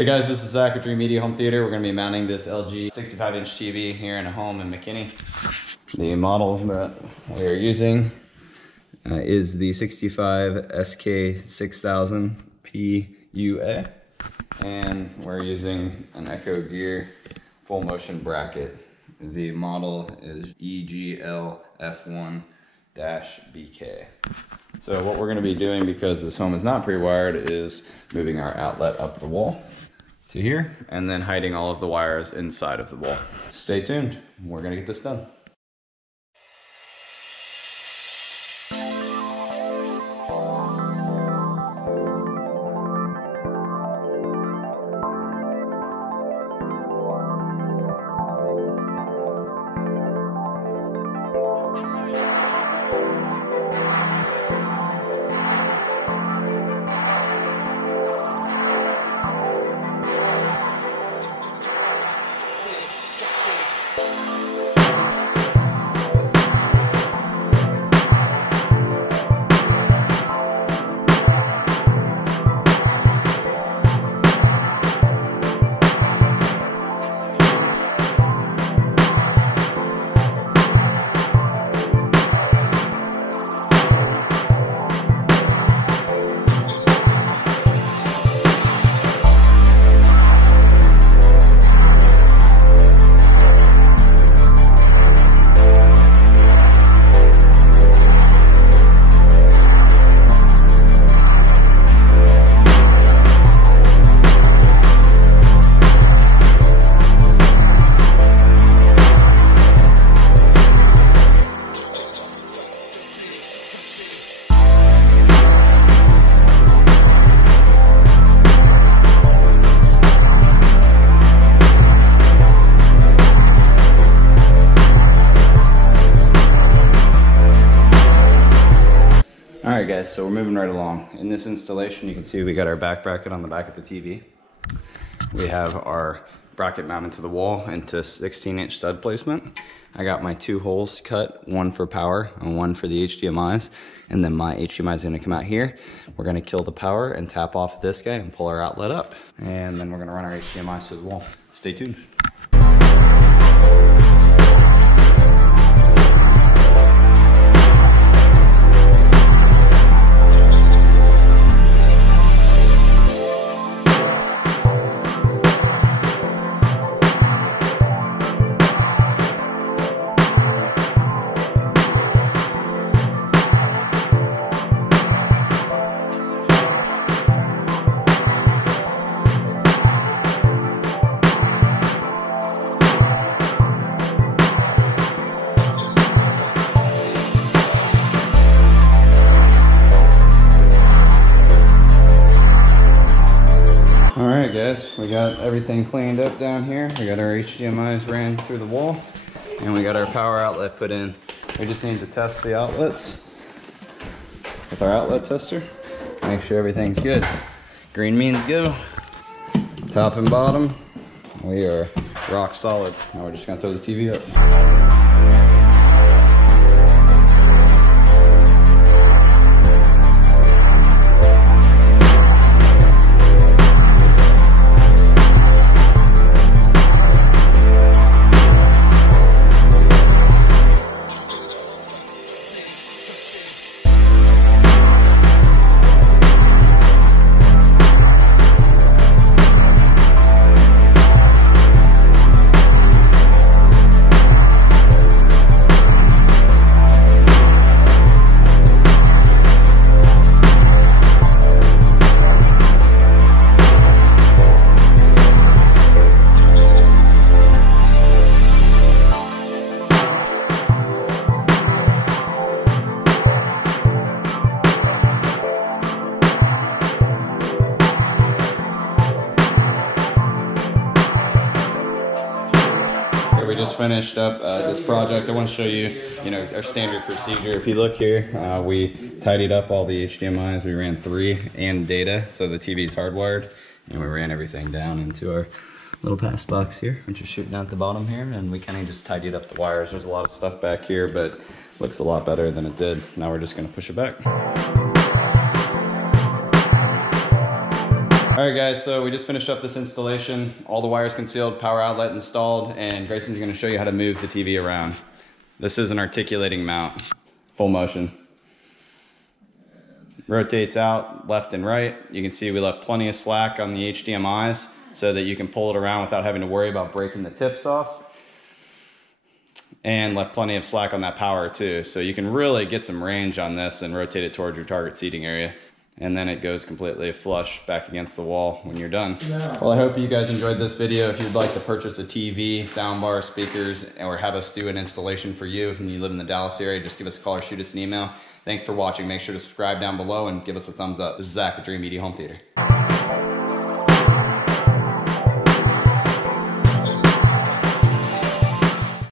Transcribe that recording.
Hey guys, this is Zach with Dreamedia Home Theater. We're going to be mounting this LG 65-inch TV here in a home in McKinney. The model that we are using is the 65 SK6000 PUA, and we're using an Echo Gear full motion bracket. The model is EGL-F1-BK. So what we're going to be doing, because this home is not pre-wired, is moving our outlet up the wall to here and then hiding all of the wires inside of the wall. Stay tuned, we're going to get this done. Alright guys, so we're moving right along. In this installation, you can see we got our back bracket on the back of the TV. We have our bracket mounted to the wall into 16-inch stud placement. I got my 2 holes cut, one for power and one for the HDMIs. And then my HDMI is going to come out here. We're going to kill the power and tap off this guy and pull our outlet up. And then we're going to run our HDMIs to the wall. Stay tuned. Alright guys, we got everything cleaned up down here. We got our HDMIs ran through the wall, and we got our power outlet put in. We just need to test the outlets with our outlet tester. Make sure everything's good. Green means go. Top and bottom, we are rock solid. Now we're just gonna throw the TV up. We just finished up this project. I want to show you, our standard procedure. If you look here, we tidied up all the HDMIs. We ran 3 and data, so the TV is hardwired, and we ran everything down into our little pass box here, which is shooting out the bottom here, and we kind of just tidied up the wires. There's a lot of stuff back here, but looks a lot better than it did. Now we're just going to push it back. All right guys, so we just finished up this installation. All the wires concealed, power outlet installed, and Grayson's gonna show you how to move the TV around. This is an articulating mount, full motion. Rotates out left and right. You can see we left plenty of slack on the HDMIs so that you can pull it around without having to worry about breaking the tips off. And left plenty of slack on that power too. So you can really get some range on this and rotate it towards your target seating area. And then it goes completely flush back against the wall when you're done. Yeah. Well, I hope you guys enjoyed this video. If you'd like to purchase a TV, soundbar, speakers, or have us do an installation for you if you live in the Dallas area, just give us a call or shoot us an email. Thanks for watching. Make sure to subscribe down below and give us a thumbs up. This is Zach with Dreamedia Home Theater.